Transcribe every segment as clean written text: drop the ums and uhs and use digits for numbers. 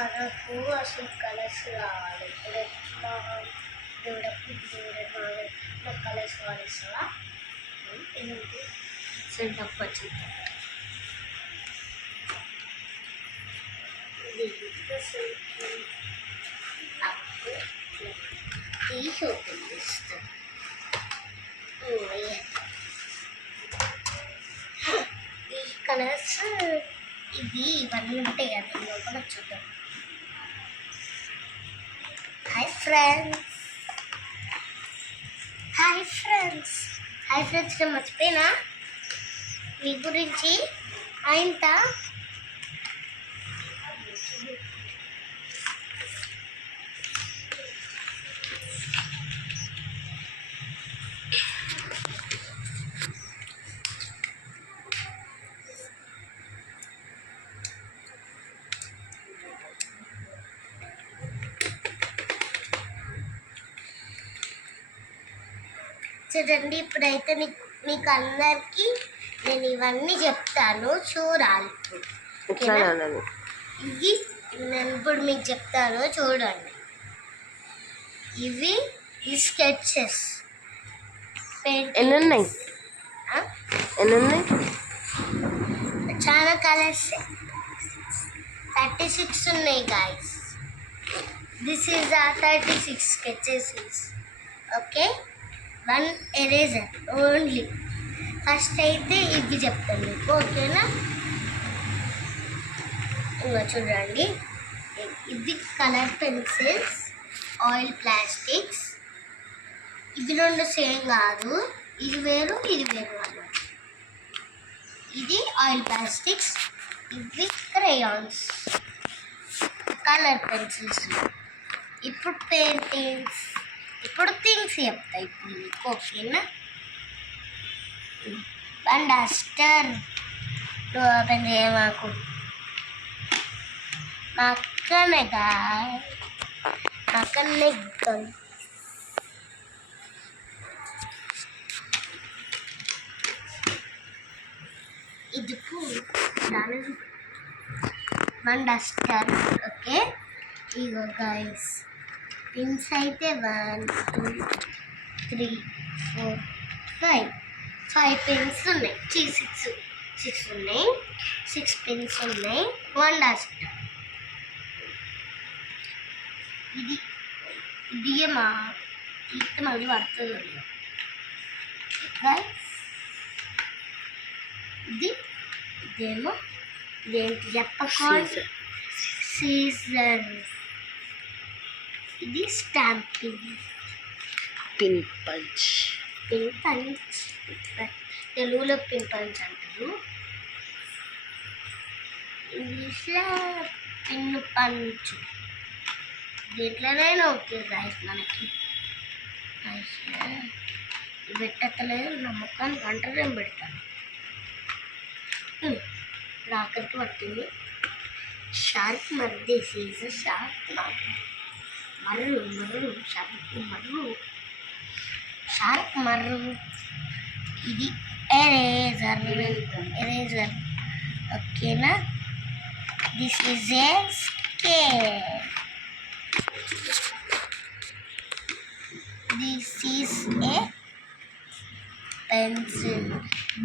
మనకు అసలు కలర్స్ కావాలి. ఇప్పుడు నాకు కలర్స్ కావాలి. ఇస్తావా? ఏంటి సరే తప్ప వచ్చింది. తీసి ఓపెన్ చేస్తాను. ఈ కలర్స్ ఇవన్నీ ఉంటాయి కదా, లోపల చూద్దాం. హాయ్ ఫ్రెండ్స్, నేను మర్చిపోయినా మీ గురించి. ఆయన చూడండి. ఇప్పుడైతే మీకు అందరికి నేను ఇవన్నీ చెప్తాను, చూడాలి. ఇవి నేను ఇప్పుడు మీకు చెప్తాను, చూడండి. ఇవి ఈ స్కెచెస్ ఎన్ని ఉన్నాయి? చాలా కలర్స్, 36 ఉన్నాయి గాయస్. దిస్ ఈజ్ ఆ 36 sketches. Okay, 1 eraser only. First అయితే ఇది చెప్తాను మీకు, ఓకేనా? ఇంకా చూడండి, ఇది కలర్ పెన్సిల్స్, ఆయిల్ ప్లాస్టిక్స్. ఇది రెండు సేమ్ కాదు, ఇది వేరు ఇది వేరు అన్నమాట. ఇది ఆయిల్ ప్లాస్టిక్స్, ఇవి క్రేయాన్స్, కలర్ పెన్సిల్స్. ఇప్పుడు పెయింటింగ్స్, ఇప్పుడు థింగ్స్ చెప్తాయి ఇప్పుడు మీకు, ఓకేనా? డస్టర్ ఓపెన్ చేయమాకు, మా అక్కనే ఇది 1 డస్టర్. ఓకే, ఇగో గైస్, పిన్స్ అయితే 1 2 3 4 5 పిన్స్ ఉన్నాయి. 6 ఉన్నాయి. 6 పిన్స్ ఉన్నాయి. 1 డస్టర్. ఇది మా ఇస్తే మళ్ళీ పడుతుంది. ఇదేమో ఇదేంటి చెప్పకుండా సీజర్. ఇది స్టాంపింగ్, పిన్ పంచ్. తెలుగులో పిన్ పంచ్ అంటారు, ఇంగ్లీష్లో పిన్ పంచ్. దీంట్లోనైనా ఓకే గాయస్. మనకి పెట్టలేదు, నమ్మకానికి అంటారు, నేను పెడతాను. ఇప్పుడు ఆఖరికి పట్టింది షార్క్ మర్రి. సీజర్ షార్క్ షార్క్ మర్రు. ఇది ఎరేజర్. ఓకేనా? This is a scale. This is a pencil,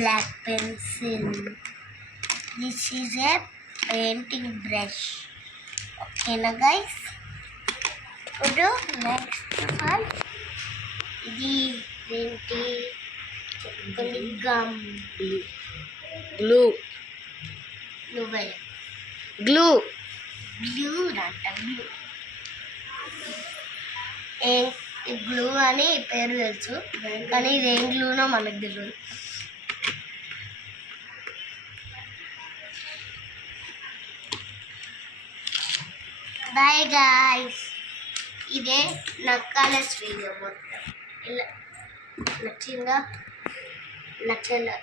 black pencil. This is a painting brush. ఓకేనా గైస్? ఇప్పుడు నెక్స్ట్ వన్, ఇది ఏంటి? గమ్, గ్లూ గ్లూ అని పేరు తెలుసు, కానీ ఇది ఏం గ్లూనో మనకు తెలియదు. బాయ్ గాయ్స్, ఇదే నా కలర్స్ వీడియో మొత్తం. ఇలా నచ్చిందా? నచ్చలే